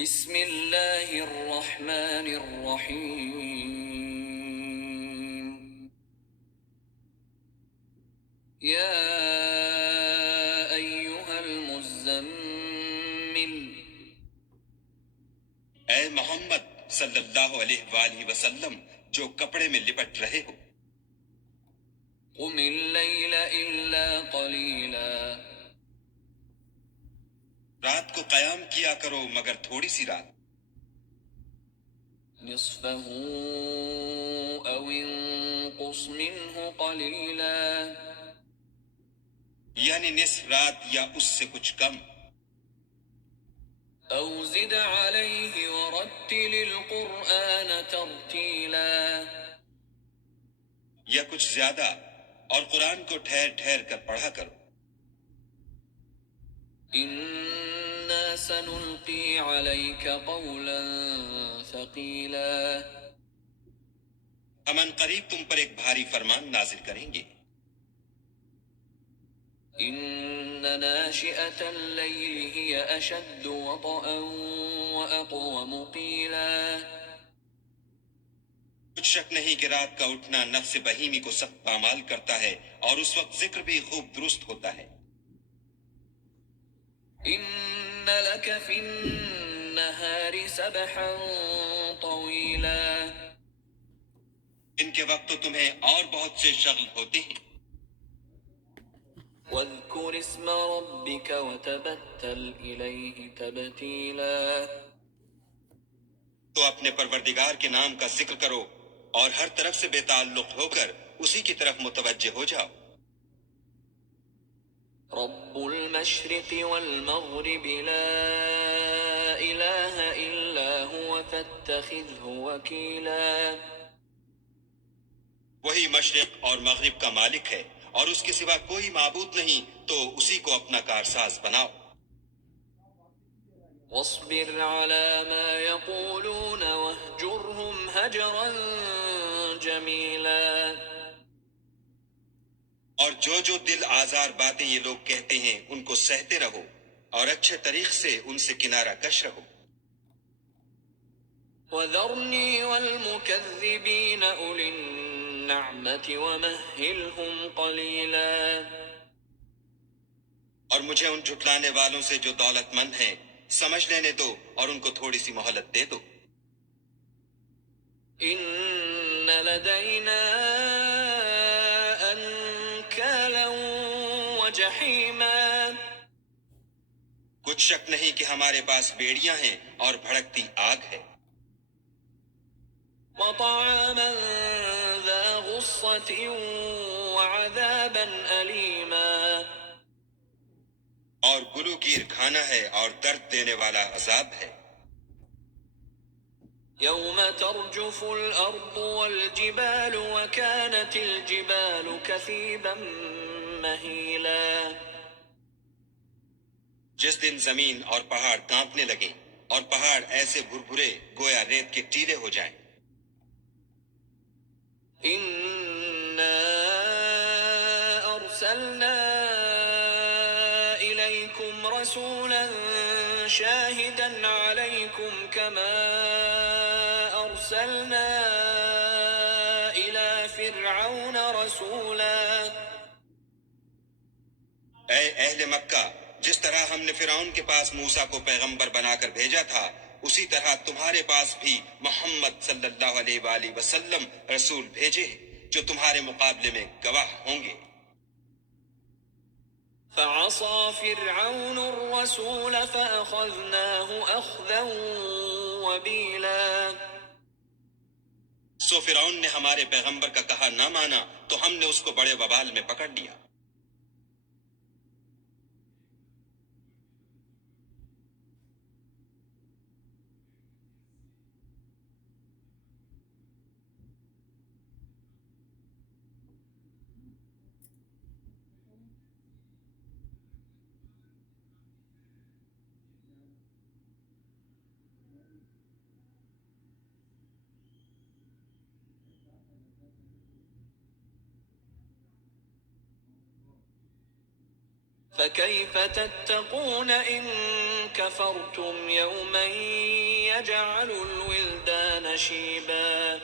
بسم اللہ الرحمن الرحیم یا ایہا المزمل اے محمد صلی اللہ علیہ وآلہ وسلم جو کپڑے میں لپٹ رہے ہو، قم اللیل الا قلیلا رات کو قیام کیا کرو مگر تھوڑی سی رات، نصفه او انقص منه قلیلا یعنی نصف رات یا اس سے کچھ کم، او زد علیہ ورتل القرآن ترتیلا یا کچھ زیادہ، اور قرآن کو ٹھہر ٹھہر کر پڑھا کرو۔ انا سنلقی علیک قولا ثقیلا ہم ان قریب تم پر ایک بھاری فرمان نازل کریں گے۔ ان ناشئة اللیل ہی اشد وطئا واقوم قیلا کچھ شک نہیں کہ رات کا اٹھنا نفس بہیمی کو سخت پامال کرتا ہے، اور اس وقت ذکر بھی خوب درست ہوتا ہے۔ ان لک فی النہار سبحا طویلا ان کے وقت تو تمہیں اور بہت سے شغل ہوتے ہیں، واذکر اسم ربک وتبتل الیہ تبتیلا تو اپنے پروردگار کے نام کا ذکر کرو اور ہر طرف سے بے تعلق ہو کر اسی کی طرف متوجہ ہو جاؤ۔ رب المشرق والمغرب لا الہ الا هو فاتخذه وکیلا وہی مشرق اور مغرب کا مالک ہے، اور اس کے سوا کوئی معبود نہیں، تو اسی کو اپنا کارساز بناؤ۔ واصبر على ما يقولون واهجرهم هجرا جمیلا اور جو دل آزار باتیں یہ لوگ کہتے ہیں ان کو سہتے رہو، اور اچھے طریق سے ان سے کنارہ کش رہو۔ وذرني والمكذبين أولي النعمة ومهلهم قليلا اور مجھے ان جھٹلانے والوں سے جو دولت مند ہیں سمجھ لینے دو، اور ان کو تھوڑی سی مہلت دے دو۔ إن لدينا أنكالا وجحيما کچھ شک نہیں کہ ہمارے پاس بیڑیاں ہیں اور بھڑکتی آگ ہے، وطعاما ذا غصة وعذابا أليما اور گلو گیر کھانا ہے اور درد دینے والا عذاب ہے۔ يوم ترجف الأرض والجبال وكانت الجبال كثيبا مهيلا جس دن زمین اور پہاڑ کانپنے لگیں اور پہاڑ ایسے بھربھرے گویا ریت کے ٹیلے ہو جائیں۔ إنا أرسلنا إليكم رسولا شاهدا عليكم كما أرسلنا إلى فرعون رسولا اے اہل مکہ، جس طرح ہم نے فرعون کے پاس موسیٰ کو پیغمبر بنا کر بھیجا تھا، اسی طرح تمہارے پاس بھی محمد صلی اللہ علیہ وآلہ وسلم رسول بھیجے ہیں جو تمہارے مقابلے میں گواہ ہوں گے۔ فعصى فرعون الرسول فأخذناه أخذا وبيلا سو فرعون نے ہمارے پیغمبر کا کہا نہ مانا تو ہم نے اس کو بڑے وبال میں پکڑ لیا۔ فكيف تتقون إن كفرتم يوما يجعل الولدان شيبا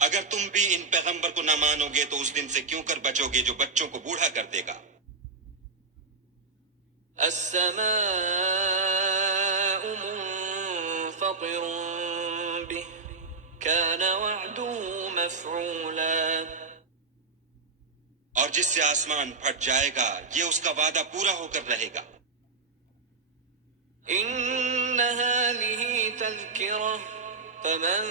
اگر تم بھی ان پیغمبر کو نہ مانو گے تو اس دن سے کیوں کر بچو گے جو بچوں کو بوڑھا کر دے گا. السماء منفطر به كان وعده مفعولا اور جس سے آسمان پھٹ جائے گا یہ اس کا وعدہ پورا ہو کر رہے گا. إن هذه تذكرة فمن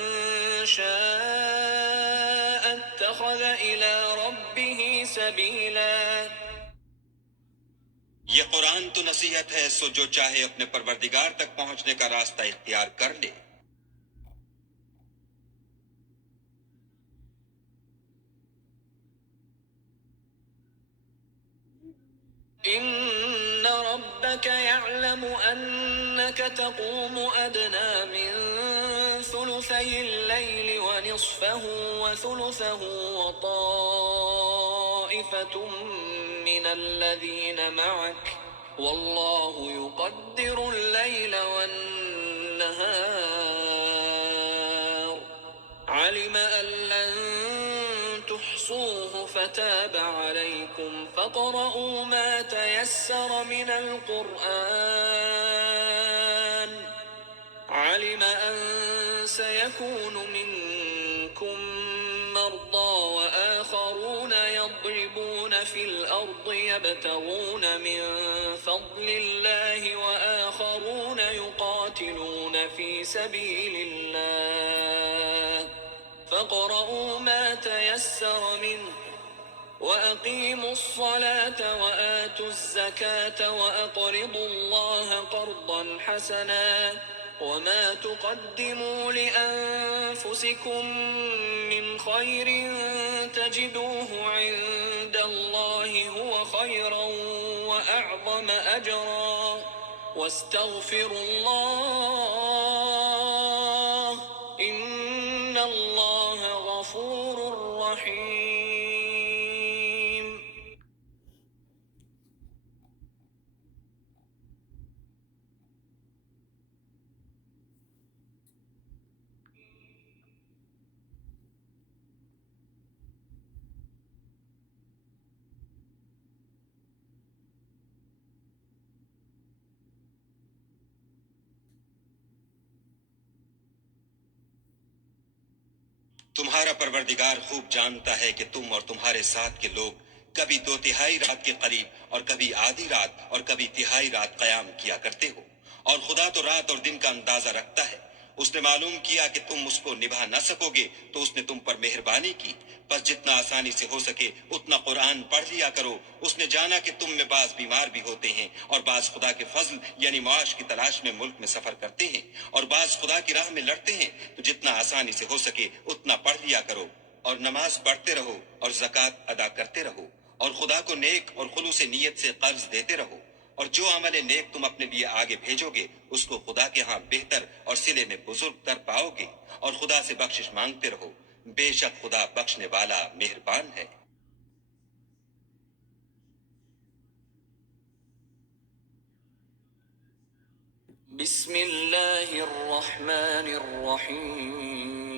شاء اتخذ إلى ربه سبيلا یہ قرآن تو نصیحت ہے، سو جو چاہے اپنے پروردگار تک پہنچنے کا راستہ اختیار کر لے. إن ربك يعلم أنك تقوم أدنى من ثلثي الليل ونصفه وثلثه وطائفة من الذين معك والله يقدر الليل والنهار علم أن لن تحصوه فتاب عليكم فاقرؤوا ما تيسر من القرآن علم أن سيكون منكم مرضى وآخرون يضربون في الأرض يبتغون من فضل الله وآخرون يقاتلون في سبيل الله فاقرؤوا ما تيسر منه وأقيموا الصلاة وآتوا الزكاة وأقرضوا الله قرضا حسنا وما تقدموا لأنفسكم من خير تجدوه عند الله هو خيرا وأعظم أجرا واستغفروا الله إن الله غفور رحيم. تمہارا پروردگار خوب جانتا ہے کہ تم اور تمہارے ساتھ کے لوگ کبھی 2/3 رات کے قریب اور کبھی آدھی رات اور کبھی تہائی رات قیام کیا کرتے ہو، اور خدا تو رات اور دن کا اندازہ رکھتا ہے. اس نے معلوم کیا کہ تم اس کو نبھا نہ سکو گے تو اس نے تم پر مہربانی کی، بس جتنا آسانی سے ہو سکے اتنا قرآن پڑھ لیا کرو. اس نے جانا کہ تم میں بعض بیمار بھی ہوتے ہیں اور بعض خدا کے فضل یعنی معاش کی تلاش میں ملک میں سفر کرتے ہیں اور بعض خدا کی راہ میں لڑتے ہیں، تو جتنا آسانی سے ہو سکے اتنا پڑھ لیا کرو اور نماز پڑھتے رہو اور زکوٰۃ ادا کرتے رہو اور خدا کو نیک اور خلوص نیت سے قرض دیتے رہو، اور جو عمل نیک تم اپنے لیے آگے بھیجو گے اس کو خدا کے ہاں بہتر اور صلے میں بزرگ تر پاؤ گے، اور خدا سے بخشش مانگتے رہو، بے شک خدا بخشنے والا مہربان ہے. بسم الله الرحمن الرحيم